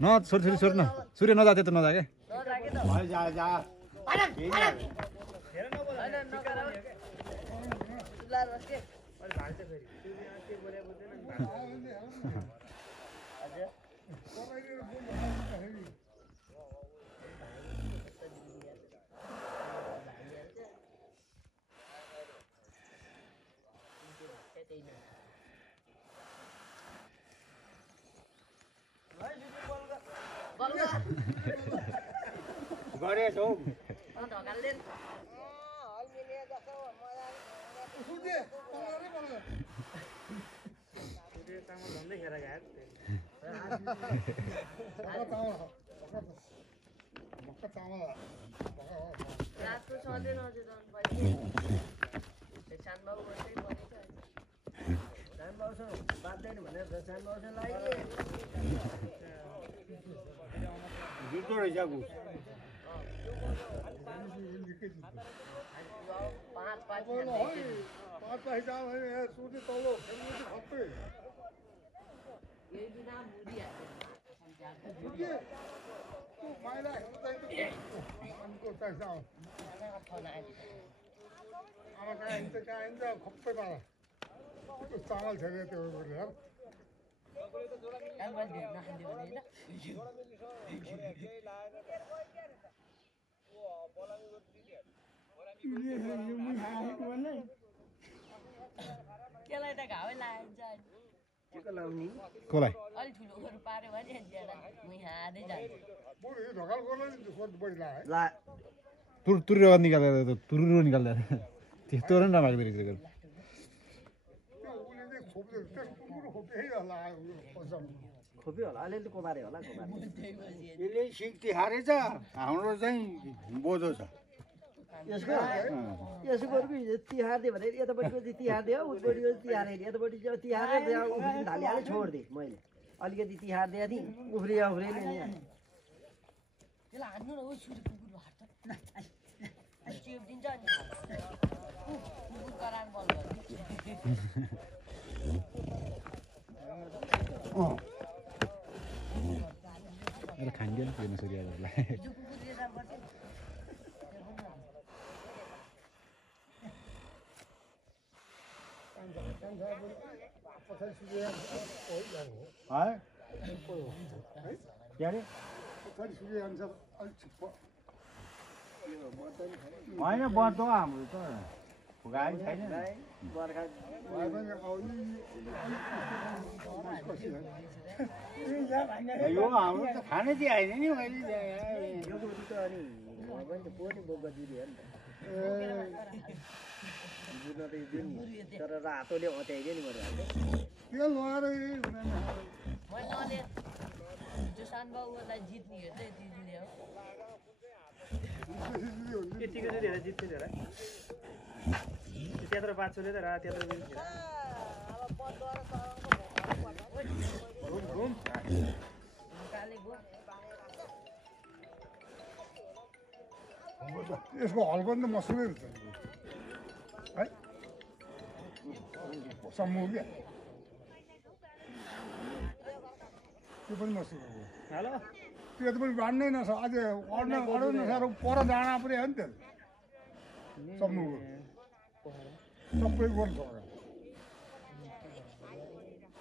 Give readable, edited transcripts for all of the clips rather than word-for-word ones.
न छोरी छोरी न सूर्य नजाते त नजा के गरे छौ जुटो रहेछ घुस चामल छैन त्यो त्यसलाई त घाउ लाग्छ कोलाई अलि ठुलोहरू पार्यो भने मुही हादै जान्छ तुरुरो निकालेर तुरुरो निकाल्दा त्यस्तो र नभएको रहेछ खोपी होला अलिअलि कोबारे होला यसले सिक्ति हारेछ हाम्रो चाहिँ बोधो छ यसो गरेको हिजो तिहार दियो भने यतापट्टिको तिहार दियो उतापट्टिको तिहार हेऱ्यो यतापट्टि तिहार उफ्रिनु थालिहालेँ छोडिदिएँ मैले अलिकति तिहार दिएको थिएँ उफ्रियो उफ्रिएन नि त्यसलाई हान्नु न सुरु कुकुर हाट्छ चिप दिन्छ अनि कुकुर करान बन्द गर्छ खान्दैन त्यो सूर्यलाई होइन बढ्दो हाम्रो त गाडी छैन यो हाम्रो त खानै चाहिँ आएन नि मैले तर रातोले अत्याइदियो नि मैले सानबाबुलाई जित्ने हो चाहिँ दिदीले हो यतिको चाहिँ धेरै जित्थ्यो होला त्यत्रो बाछोले त त्यत्रो यसको हल पनि त मसुरै रहेछ है समूह क्या त्यो पनि मसुर हेलो त्यो त पनि बाँड्नै नछ अझ अडाउनु नसाह्रो पर जाँडा पनि हो नि त समूहको सबै गोल छ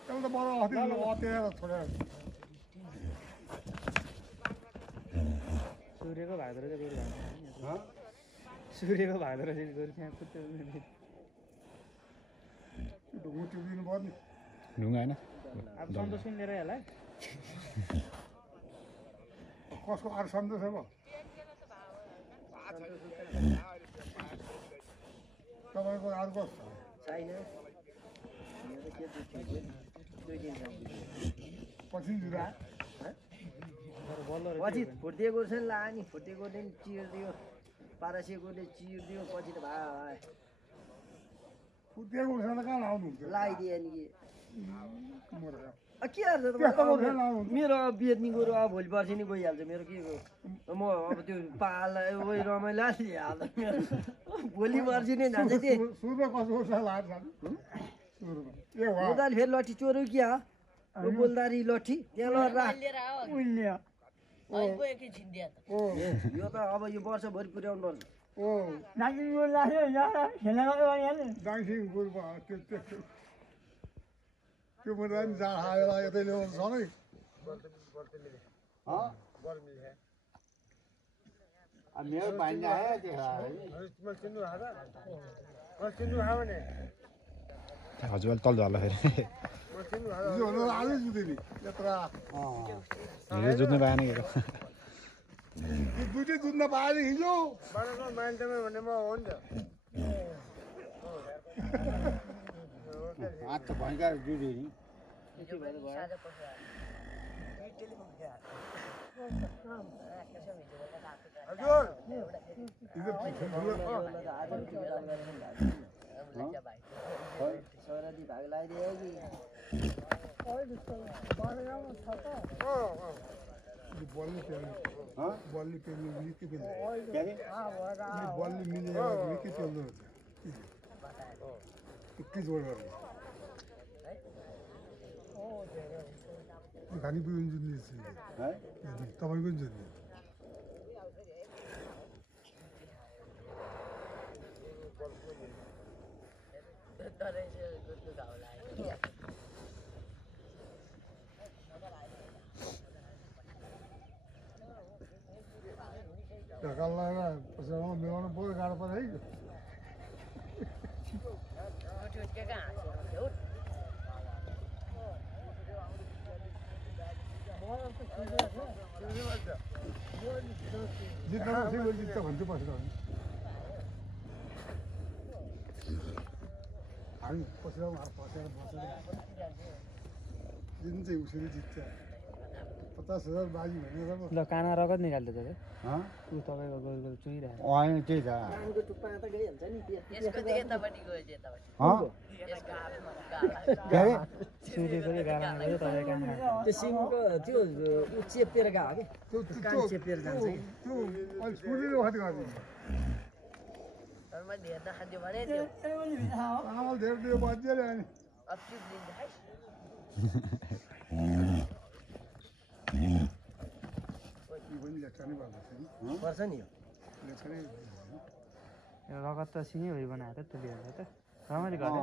अब त बरु अस्ति अतेर छोडेर सूर्यको भागदो रहेछ गोरु सूर्यको भागदो रहेछ गोरु त्यहाँ कुद्दै ढुङ्गो टिपिदिनु पर्यो नि ढुङ्गा होइन अब सन्तोष पनि लिएर होला कसको अरू सन्तोष अब तपाईँको अरू कस्तो छैन पछि जुरा पछि फुटिएको छ नि ला नि फुटेकोले नि चिरिदियो पारसिएकोले चिरिदियो पछि त भाइ फुटेको छैन कहाँ लाउनुहुन्छ लगाइदियो नि मरेर के गर्छ मेरो बेच्ने गोरु अब भोलि पर्सि नि गइहाल्छ मेरो के म अब त्यो पाल उयो रमाइलो हाल्छ मेरो भोलि पर्सि नै जान्छ त्यो सुरुमा कसो छ लाग्छ सुरुमा ए वा बोल्दा फेरि लट्ठी चोरो क्या बोल्दारी लट्ठी त्यहाँ लगेर राख लिएर आऊ उइल्ने अहिले पो एकैछिन दिया त ओ यो त अब यो वर्षभरि पुर्याउनु पर्छ ओ दाङसिङ गुरुमा त्यो पनि जाँड आएर यतै ल्याउनु छ नै मेरो पानी आयो त्यो हजुर अहिले तल झार्ला फेरि हिजो हुनु आलु जुत्यो नि यत्र हिजो जुत्नु पाएन कि त्यो दुइटै जुत्न पाएन हिजो हात त भयङ्कर जुड्यो नि सरदी भाग लगाइदियो कि बल्ली पेल्ने बल्ली पेल्ने निकै पेल्ने के अरे बल्ली मिलेर निकै पेल्दो रहेछ एकै जोड गर्ने घानी पनि जुत्ने है तपाईँको पनि जुत्ने ढका लगाएर पछाडिमा मिलाउनु पऱ्यो गाह्रो पर्छ है जित्न कसैको जित्छ भन्छु पछिल्लो हामी पछिल्लो बसेर जित्नु चाहिँ उसरी जित्छ 50,000 बाजी भनेर ल काना रगत निकाल्दै छ हँ ऊ तपाईँको गोरु गोरु चुइरहेको होइन त्यही त कानको टुप्पा त गइहाल्छ नि यसको त यतापट्टि गयो यतापट्टि हँ यसको के अरे सूर्यको चाहिँ गालामा गयो तपाईँ काना त्यो सिमको त्यो ऊ चेपेर गयो कि त्यो कान चेपेर जान्छ कि त्यो अहिले सुनेर कति गर्ने तर मैले हेर्न खान्थ्यो भने त्यो चामल धेरै दियो बाजिहाल्यो अनि अब चिप दिन्छ है यो पनि लेख्छ नि भन्दैछ नि पर्छ नि यो लेख्छ नि यो रगत त सिँगैभरि बनाएर त लिएर त राम्ररी गऱ्यो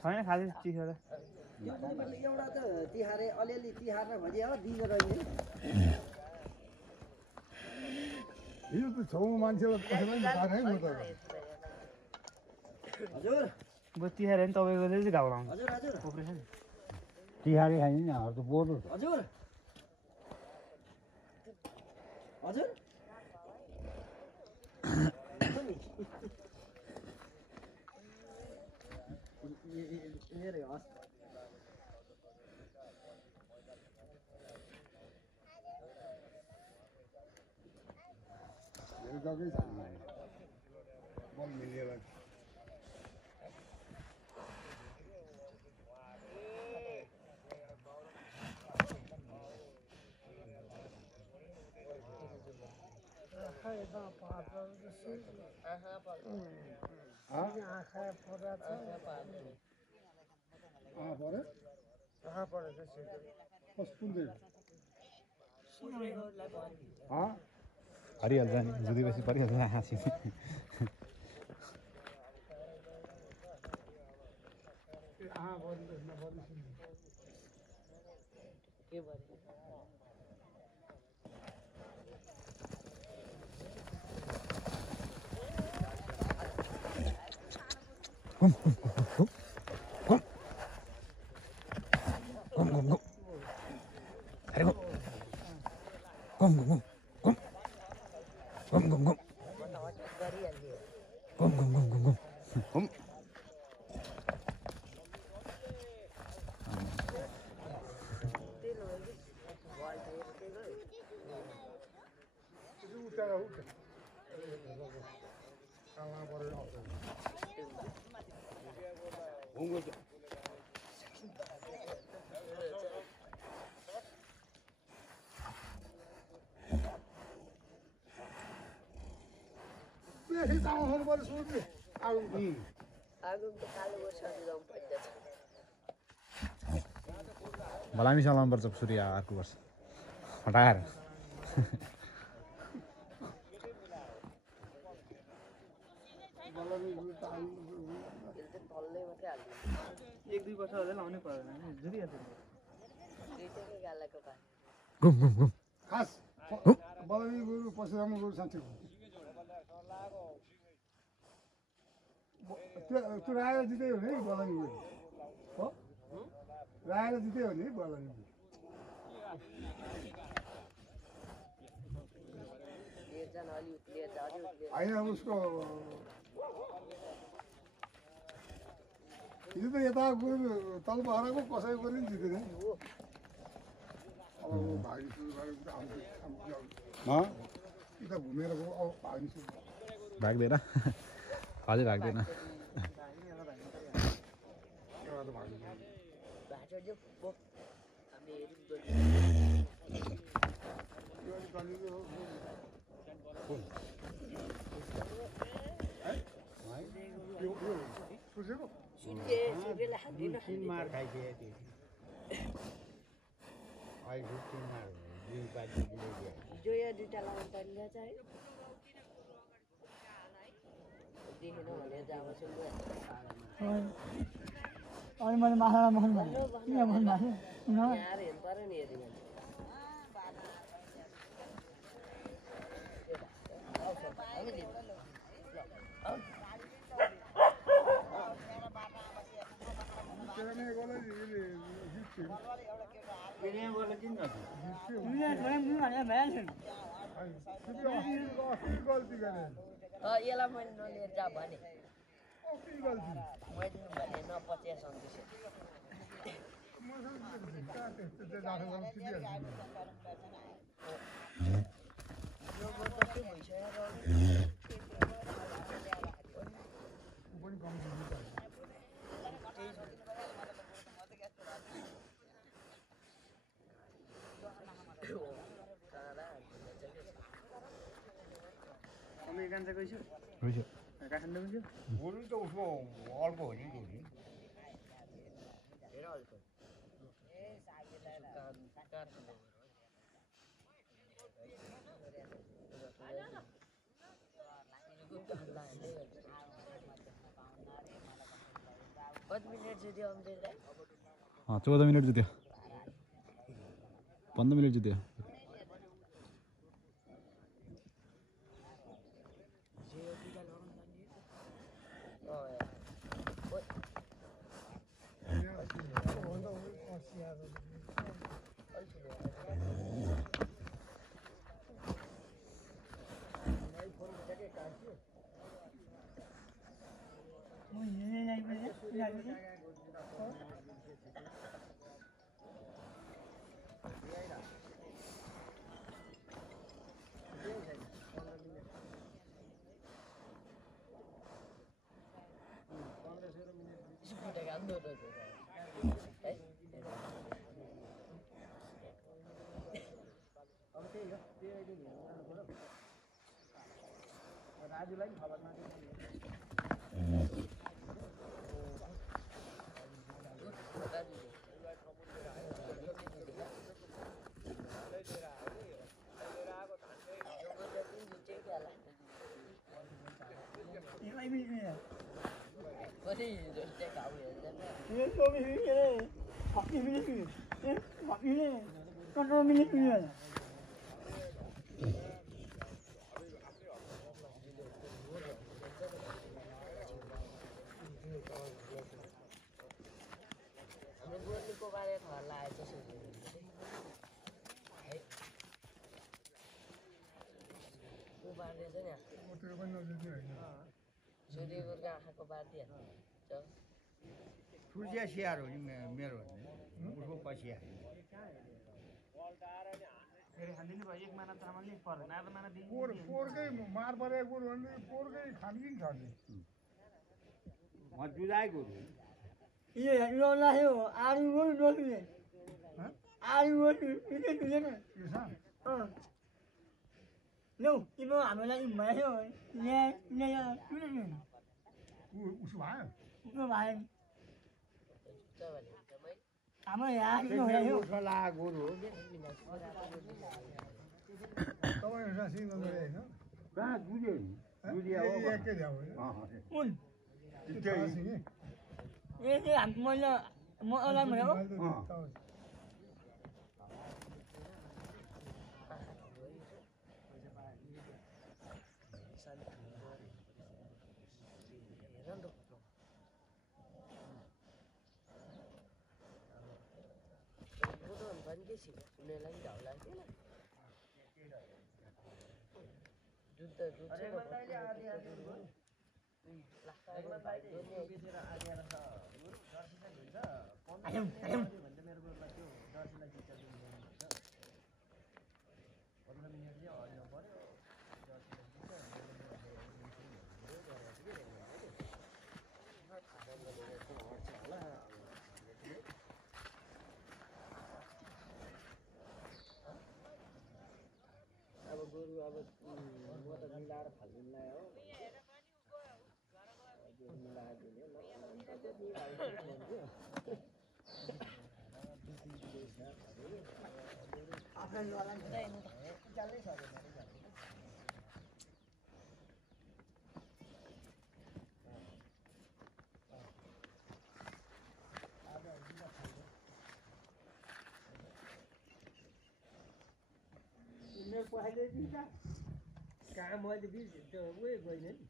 छैन खालि चिसो त त्यो पनि एउटा त तिहारे अलिअलि तिहारमा भइदियो हो दिन्छ रहेछ हिजो त छेउमा मान्छेलाई कसैलाई पनि थाहा छैन म त हजुर अब तिहार नि तपाईँको चाहिँ घाउ लाउँछ हजुर हजुर अपरेसन तिहारी खाने नि हाम्रो त बोधो हजुर हजुर मेरो हस् मेरो गएकै छैन बल मिलेर हरिहाल्छ नि जुधेपछि परिहाल्छ हाँसी के भरे बेसी चामल खानु पर्यो सुरु आगो आगो त कालो वर्ष जाउँ पर्छ भलामी चलाउनु पर्छ सूर्य अर्को वर्ष हटाएर तल्लै मात्रै हाल्नु 1-2 वर्ष अझै लाउनै पर्दैन नि जुरिया त्यो दुईटैकै गालाको पानी घुम घुम घुम खास बलमी गुरु परशुराम गुरु साथी हो त्यो राएर जित्दै हो नि बलमी गुरु हो राएर जित्दै हो नि बलमी गुरु लिएर जान अलि लिएर जा अलि लिएर होइन उसको हिजो त यता गुरु तल बहराको कसैको गुरु नि जितेन अब भागी सुरु गरेर यता घुमेर गयो अब भागी सुरु भाग्दैन अझै भाग्दैन भाटा जो बो हामीले सुसेको सुन्थे सबैले हान्दिन तीन मार खाइसकेको अहिले 3 मार दुई बाजी दिँदै जो या दुईटा लाउनु पर्ने चाहिँ देखेन भने जाब सुन्नु अनि मैले माछा मखन भने यहाँ मखन भएको यहाँ हेर्नु पर्यो नि हेरि भने गल्ती गरे यसलाई मैले नलिएर जा भने मैले भने नपच्या सन्देश अमेरिकन चाहिँ गइसक्यो बुझ्यो काठमाडौँ गइसक्यो गोरु त उसको अर्को हो नि गोरु हेर अल्को कति मिनट जुत्यो अम्देलाई 14 मिनट जित्यो 15 मिनट जित्यो राजुलाई खबर माग्नु Ini 15 मिनट मिल्यो हाम्रो गोर्नीको बारे घर लागेको छ है को बार्दै छ नि त्यो पनि नजिकै होइन सूर्यको आँखाको बारिदिइहाल्छ सूर्य स्याहार हो नि मेरो उसको पछि फेरि खाँदिनु भयो एक माना चामलले पर्दैन आधा माना दिनु पोहोरकै मार परेको गोरु भने पोहोरकै खानकिन छ नि जुदाएको यो हेर्नु लाग्यो आरु गोरु डोल्ने आरु गोरु पिटे पिटेन लौ तिम्रो हाम्रो लागि भयो यहाँ पिटे उसो भयो उसो भयो नि हाम्रो यहाँ सल्लाह गोरु हो तपाईँहरूसँग सिङ्गल गरे होइन कहाँ जुल्यो नि जुलिया हो एकै ल्याऊ होइन कुन त्यही ए मैले म अनलाइन भनेको अब गोरु अब म त मिलाएर फाल्दिनलाई हो मिलाएर दिने कहाँ मैले बिच त्यो उयो गइनँ नि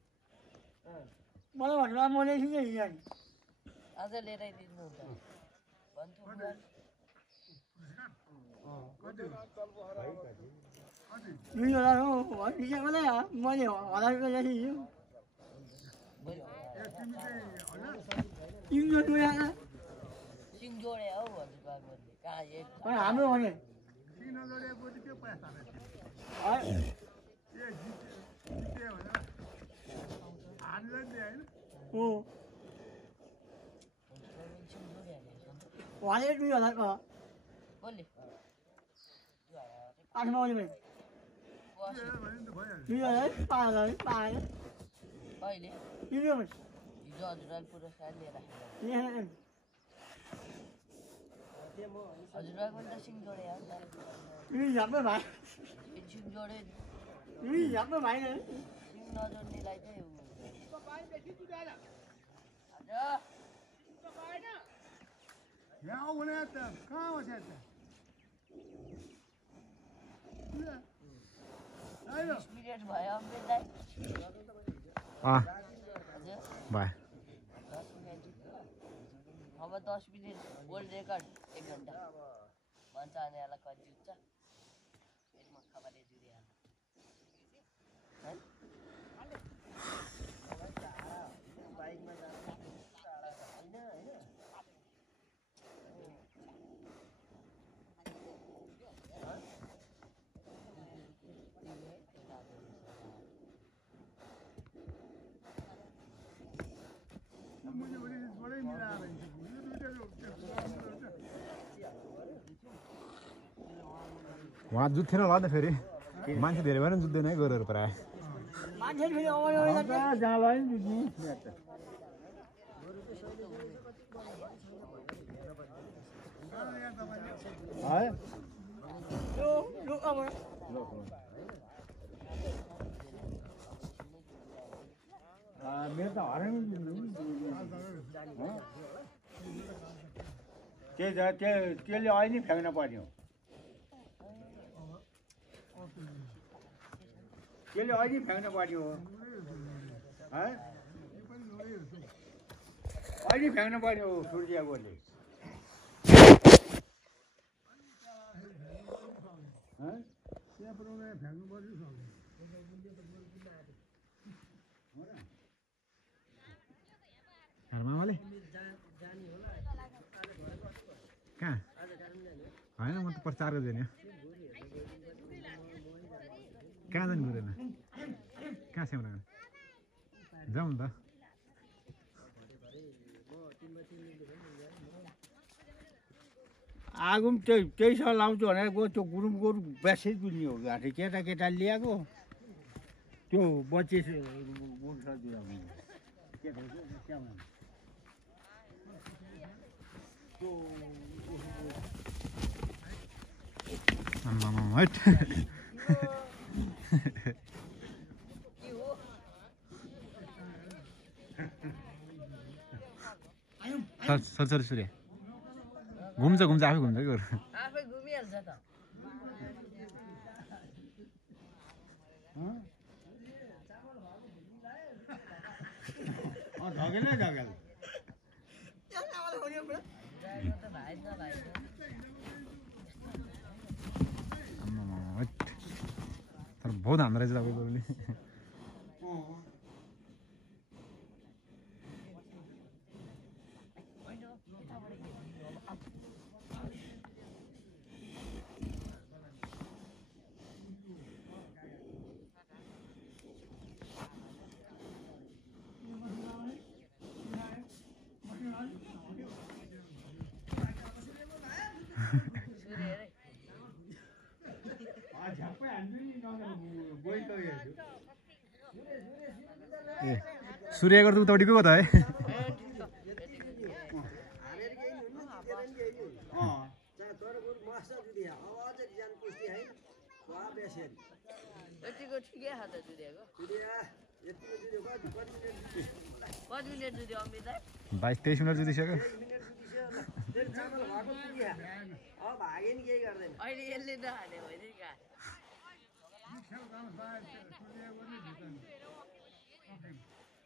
मलाई भन्नु म ल्याइदिन्छु नि यहाँ आज लिएर दिनुहुन्छ भन्छु दुई हजार हो ठिकै मलाई मैले 1000 रुपियाँ ल्याइदिन्छु तिम्रो यहाँ सिङ जोडे हौ हजुर कहाँ एक हाम्रो भने हो उहाँले 2000 को बोले 8 माउले भने 2000 5000 पाएन कहिले तिम्रो भने हिजो हजुरलाई पुरस्कार लिएर यहाँ हजुरलाई पनि त सिङ जोडे हो नि त झ्याप्पै भाइ सिङ जोडे झ्याप्पै भाइ सिङ नजोड्नेलाई चाहिँ यहाँ आऊ भने त कहाँ हो त्यहाँ मिनट भयो अम्बेर दाइ हजुर बाई 10 मिनट अब 10 मिनट वर्ल्ड रेकर्ड 1 घन्टा भन्छ आनेहरूलाई कति हुन्छ यसमा खबरले जुरिहाल्छ बाइकमा जानु टाढा होइन होइन मुझे बड़े मिला रही थी उहाँ जुत्थेन होला नि फेरि मान्छे धेरै भएर जुत्दैन है गोरुहरू प्रायः मान्छे फेरि अगाडि जहाँ भयो नि जुत्ने है यो अब मेरो त हराइ त्यसले अहिले फ्याँक्न पर्ने हो त्यसले अहिले फ्याँक्नु पर्ने हो अहिले फ्याँक्नु पर्ने हो सूर्यकोले मामाले कहाँ होइन म त प्रचार गर्दैन कहाँ जानु हुँदैन कहाँ स्याउन जाउँ नि त आगो पनि त्यही सर लाउँछु भनेर गयो त्यो गुरुङ गोरु बेसै दुन्ने हो घाँटी केटा ल्याएको त्यो बच्चे गोरु छ सर सूर्य घुम्छ आफै घुम्छ कि आफै घुमिहाल्छ त झगेल तर बहुत हाम्रो रहेछ तपाईँको पनि सूर्य गर्दा उतापट्टि को त है यतिको ठिकै छ त जुदिएको कति मिनट जुदियो अमितलाई 22-23 मिनट जुदिसक्यो अहिले यसले नहाने होइन कहाँ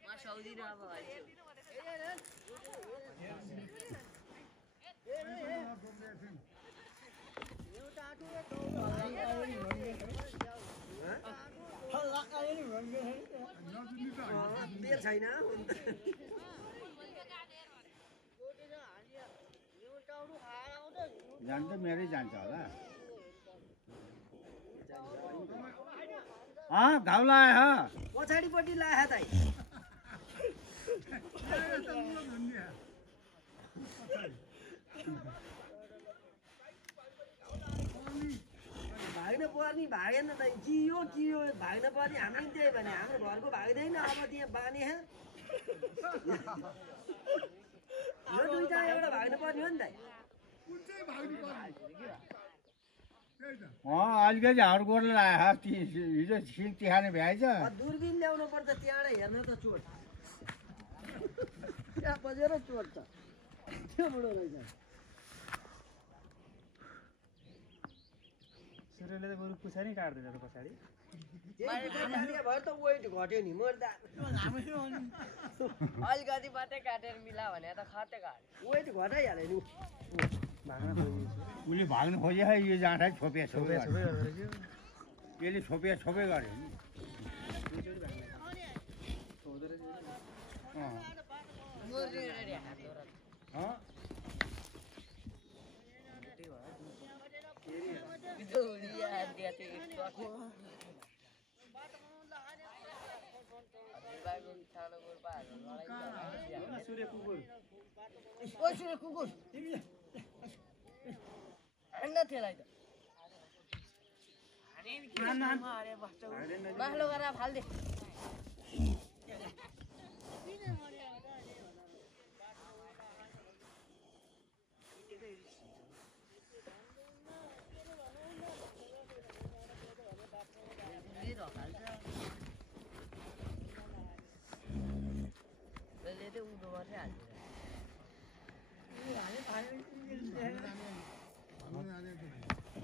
म सक्दिनँ अब छैन जान्छ मेरै जान्छ होला घाउ लायो पछाडिपट्टि लाया त भाग्न पर्ने भागेन त चियो भाग्न पर्ने हामी त्यही भने हाम्रो घरको भाग्दैन अब त्यहाँ बानी यो दुईटा एउटा भाग्न पर्ने हो नि त अलिकति हाउड गोड लायो हिजो सिल तिहार्ने भ्याएछ दूरबीन ल्याउनु पर्छ त्यहाँबाट हेर्न त चोट त्यहाँ बजेर चोट छ त्यो बुढो रहेछ सूर्यले त बरु पुछारी काट्दैन त पछाडि भयो त वेट घट्यो नि मर्दा अलिकति मात्रै काटेर मिला भने त खर्च काट वेट घटाइहाल्यो नि उसले भाग्नु खोजे यो जाँडा छोपे यसले छोपे गर्यो नि सूर्य कुकुर थिएलाई त माथलो गरेर फाल्दे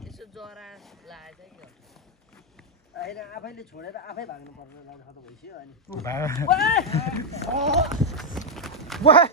यसो जरा लागेछ कि होइन आफैले छोडेर आफै भाग्नु पर्ने भइसक्यो अनि वाह